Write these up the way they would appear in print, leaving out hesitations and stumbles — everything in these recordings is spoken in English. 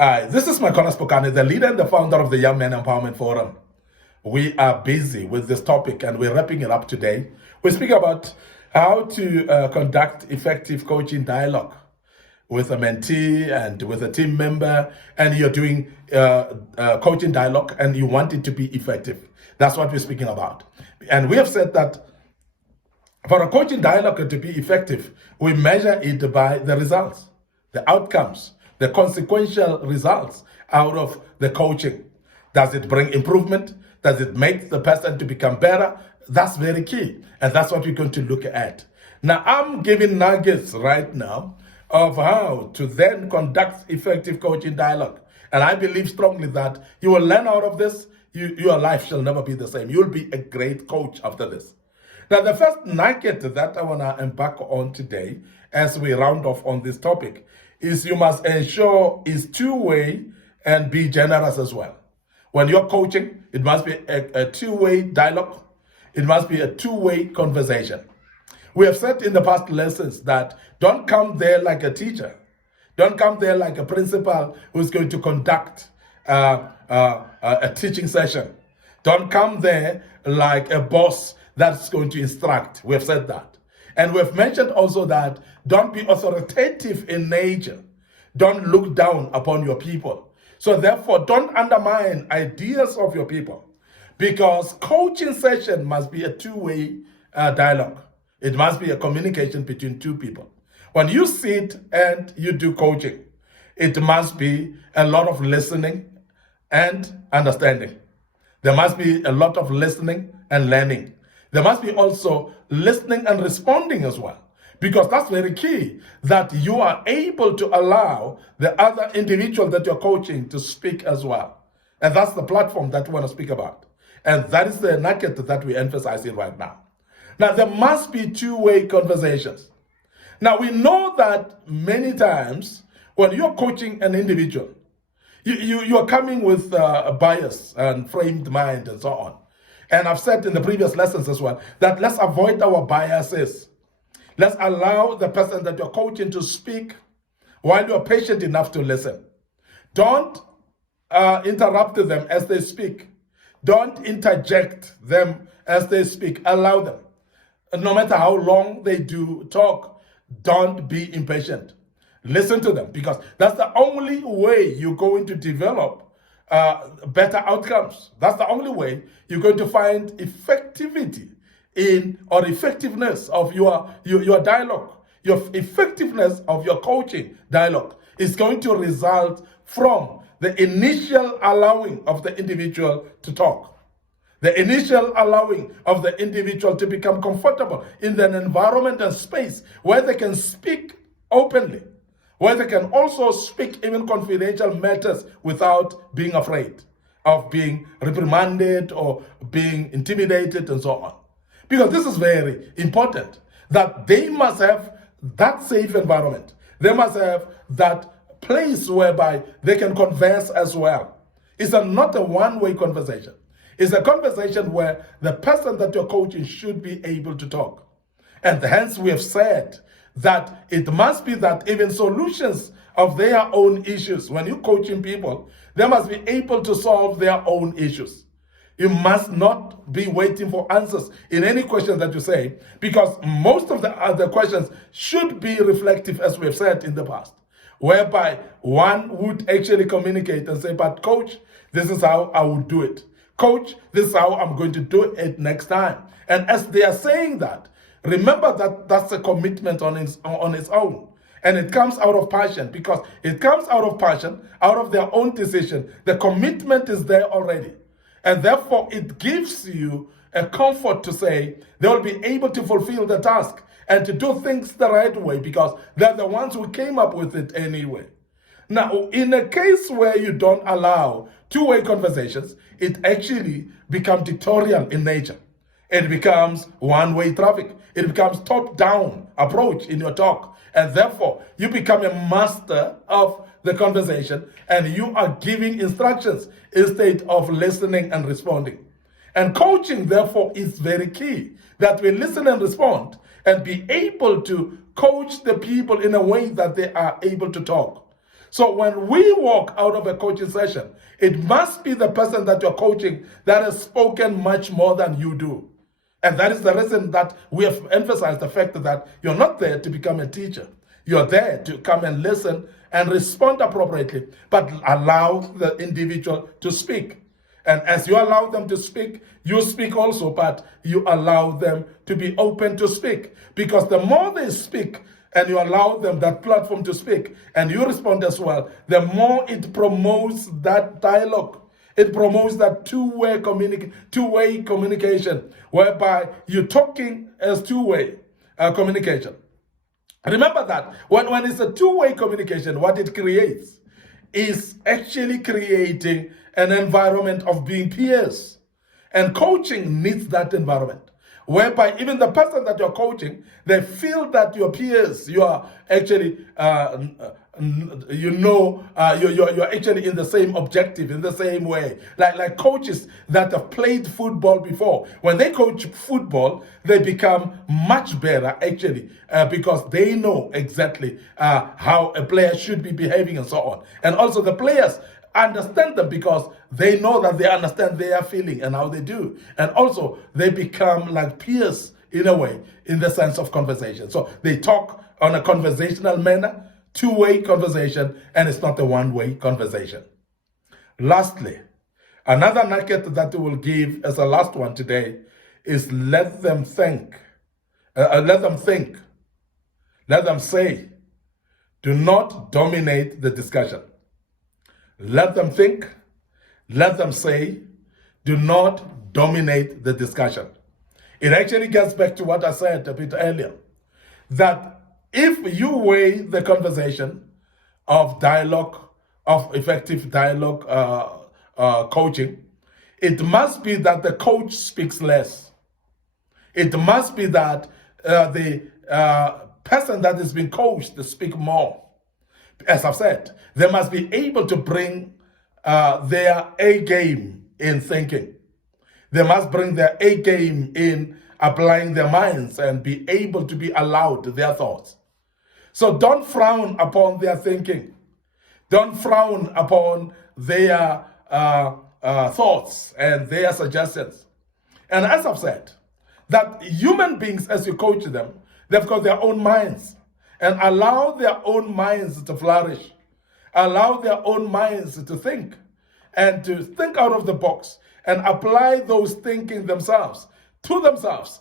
This is Micornus, Phokane, the leader and the founder of the Young Men Empowerment Forum. We are busy with this topic and we're wrapping it up today. We speak about how to conduct effective coaching dialogue with a mentee and with a team member, and you're doing coaching dialogue and you want it to be effective. That's what we're speaking about. And we have said that for a coaching dialogue to be effective, we measure it by the results, the outcomes, the consequential results out of the coaching. Does it bring improvement? Does it make the person to become better? That's very key. And that's what we're going to look at. Now, I'm giving nuggets right now of how to then conduct effective coaching dialogue. And I believe strongly that you will learn out of this. Your life shall never be the same. You'll be a great coach after this. Now, the first nugget that I want to embark on today as we round off on this topic is you must ensure it's two-way and be generous as well. When you're coaching, it must be a two-way dialogue. It must be a two-way conversation. We have said in the past lessons that don't come there like a teacher. Don't come there like a principal who's going to conduct a teaching session. Don't come there like a boss that's going to instruct. We have said that. And we've mentioned also that don't be authoritative in nature. Don't look down upon your people. So therefore, don't undermine ideas of your people, because coaching session must be a two-way dialogue. It must be a communication between two people. When you sit and you do coaching, it must be a lot of listening and understanding. There must be a lot of listening and learning. There must be also listening and responding as well, because that's very key, that you are able to allow the other individual that you're coaching to speak as well. And that's the platform that we want to speak about. And that is the nugget that we're emphasizing right now. Now, there must be two-way conversations. Now, we know that many times when you're coaching an individual, you are coming with a bias and framed mind and so on. And I've said in the previous lessons as well that let's avoid our biases. Let's allow the person that you're coaching to speak while you're patient enough to listen. Don't interrupt them as they speak. Don't interject them as they speak. Allow them. No matter how long they do talk, don't be impatient. Listen to them, because that's the only way you're going to develop better outcomes. That's the only way you're going to find effectivity or effectiveness of your dialogue. Your effectiveness of your coaching dialogue is going to result from the initial allowing of the individual to talk. The initial allowing of the individual to become comfortable in an environment and space where they can speak openly, where they can also speak even confidential matters without being afraid of being reprimanded or being intimidated and so on. Because this is very important, that they must have that safe environment. They must have that place whereby they can converse as well. It's not a one-way conversation. It's a conversation where the person that you're coaching should be able to talk. And hence we have said that it must be that even solutions of their own issues, when you're coaching people, they must be able to solve their own issues. You must not be waiting for answers in any question that you say, because most of the other questions should be reflective, as we have said in the past, whereby one would actually communicate and say, but coach, this is how I would do it. Coach, this is how I'm going to do it next time. And as they are saying that, remember that that's a commitment on its own. And it comes out of passion, because it comes out of passion, out of their own decision. The commitment is there already. And therefore, it gives you a comfort to say they will be able to fulfill the task and to do things the right way, because they're the ones who came up with it anyway. Now, in a case where you don't allow two-way conversations, it actually becomes dictatorial in nature. It becomes one-way traffic. It becomes top-down approach in your talk. And therefore, you become a master of the conversation and you are giving instructions instead of listening and responding. And coaching, therefore, is very key, that we listen and respond and be able to coach the people in a way that they are able to talk. So when we walk out of a coaching session, it must be the person that you're coaching that has spoken much more than you do. And that is the reason that we have emphasized the fact that you're not there to become a teacher. You're there to come and listen and respond appropriately, but allow the individual to speak. And as you allow them to speak, you speak also, but you allow them to be open to speak. Because the more they speak, and you allow them that platform to speak, and you respond as well, the more it promotes that dialogue. It promotes that two-way communication, whereby you're talking as two-way communication. Remember that when it's a two-way communication, what it creates is actually creating an environment of being peers. And coaching needs that environment, whereby even the person that you're coaching, they feel that your peers, you are actually, you're actually in the same objective, in the same way. Like coaches that have played football before, when they coach football, they become much better actually, because they know exactly how a player should be behaving and so on. And also the players understand them because they know that they understand their feeling and how they do. And also they become like peers in a way, in the sense of conversation. So they talk on a conversational manner, two-way conversation, and it's not a one-way conversation. Lastly, another nugget that we will give as a last one today is let them think. Let them think. Let them say. Do not dominate the discussion. Let them think. Let them say. Do not dominate the discussion. It actually gets back to what I said a bit earlier, that if you weigh the conversation of dialogue, of effective dialogue coaching, it must be that the coach speaks less. It must be that the person that is being coached to speak more. As I've said, they must be able to bring their A game in thinking. They must bring their A game in applying their minds and be able to be allowed their thoughts. So don't frown upon their thinking. Don't frown upon their thoughts and their suggestions. And as I've said, that human beings, as you coach them, they've got their own minds. And allow their own minds to flourish. Allow their own minds to think. And to think out of the box. And apply those thinking themselves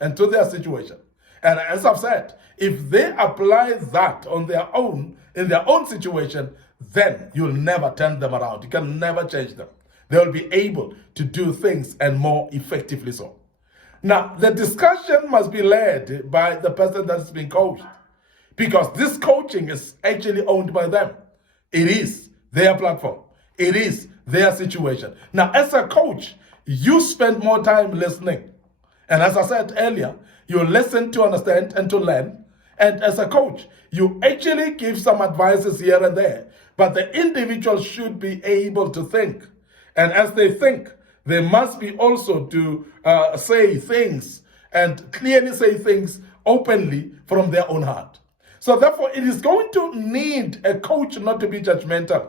and to their situation. And as I've said, if they apply that on their own, in their own situation, then you'll never turn them around. You can never change them. They will be able to do things and more effectively so. Now, the discussion must be led by the person that's being coached, because this coaching is actually owned by them. It is their platform. It is their situation. Now, as a coach, you spend more time listening. And as I said earlier, you listen to understand and to learn. And as a coach, you actually give some advices here and there. But the individual should be able to think. And as they think, they must be also to say things and clearly say things openly from their own heart. So therefore, it is going to need a coach not to be judgmental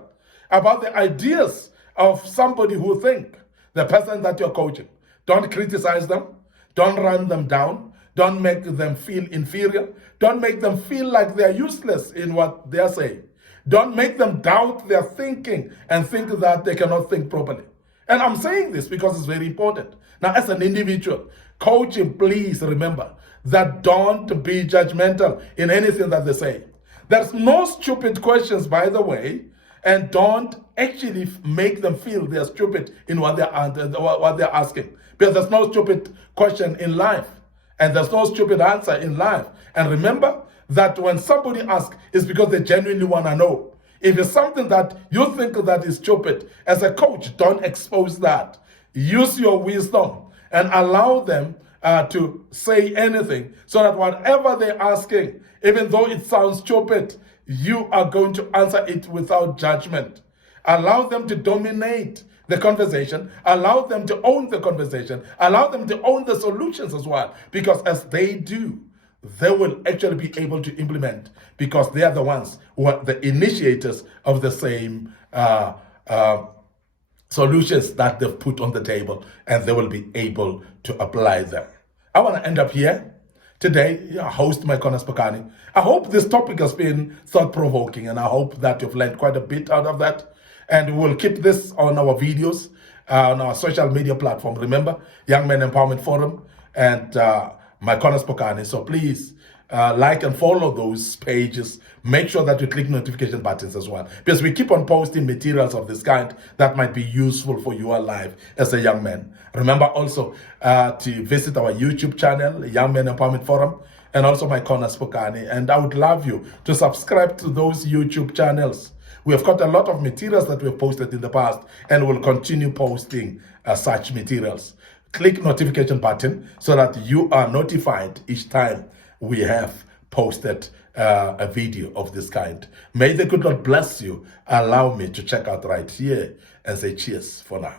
about the ideas of somebody who think, the person that you're coaching. Don't criticize them. Don't run them down. Don't make them feel inferior. Don't make them feel like they're useless in what they're saying. Don't make them doubt their thinking and think that they cannot think properly. And I'm saying this because it's very important. Now, as an individual, coaching, please remember that don't be judgmental in anything that they say. There's no stupid questions, by the way, and don't actually make them feel they're stupid in what they're asking. Because there's no stupid question in life, and there's no stupid answer in life. And remember that when somebody asks, it's because they genuinely want to know. If it's something that you think that is stupid, as a coach, don't expose that. Use your wisdom and allow them to say anything, so that whatever they're asking, even though it sounds stupid, you are going to answer it without judgment. Allow them to dominate the conversation. Allow them to own the conversation. Allow them to own the solutions as well. Because as they do, they will actually be able to implement, because they are the ones who are the initiators of the same solutions that they've put on the table, and they will be able to apply them. I want to end up here today. Host Micornus Phokane. I hope this topic has been thought-provoking, and I hope that you've learned quite a bit out of that. And we'll keep this on our videos, on our social media platform. Remember, Young Men Empowerment Forum and Micornus Phokane. So please like and follow those pages. Make sure that you click notification buttons as well, because we keep on posting materials of this kind that might be useful for your life as a young man. Remember also to visit our YouTube channel, Young Men Empowerment Forum, and also Micornus Phokane. And I would love you to subscribe to those YouTube channels. We have got a lot of materials that we've posted in the past, and we'll continue posting such materials. Click notification button so that you are notified each time we have posted a video of this kind. May the good Lord bless you. Allow me to check out right here and say cheers for now.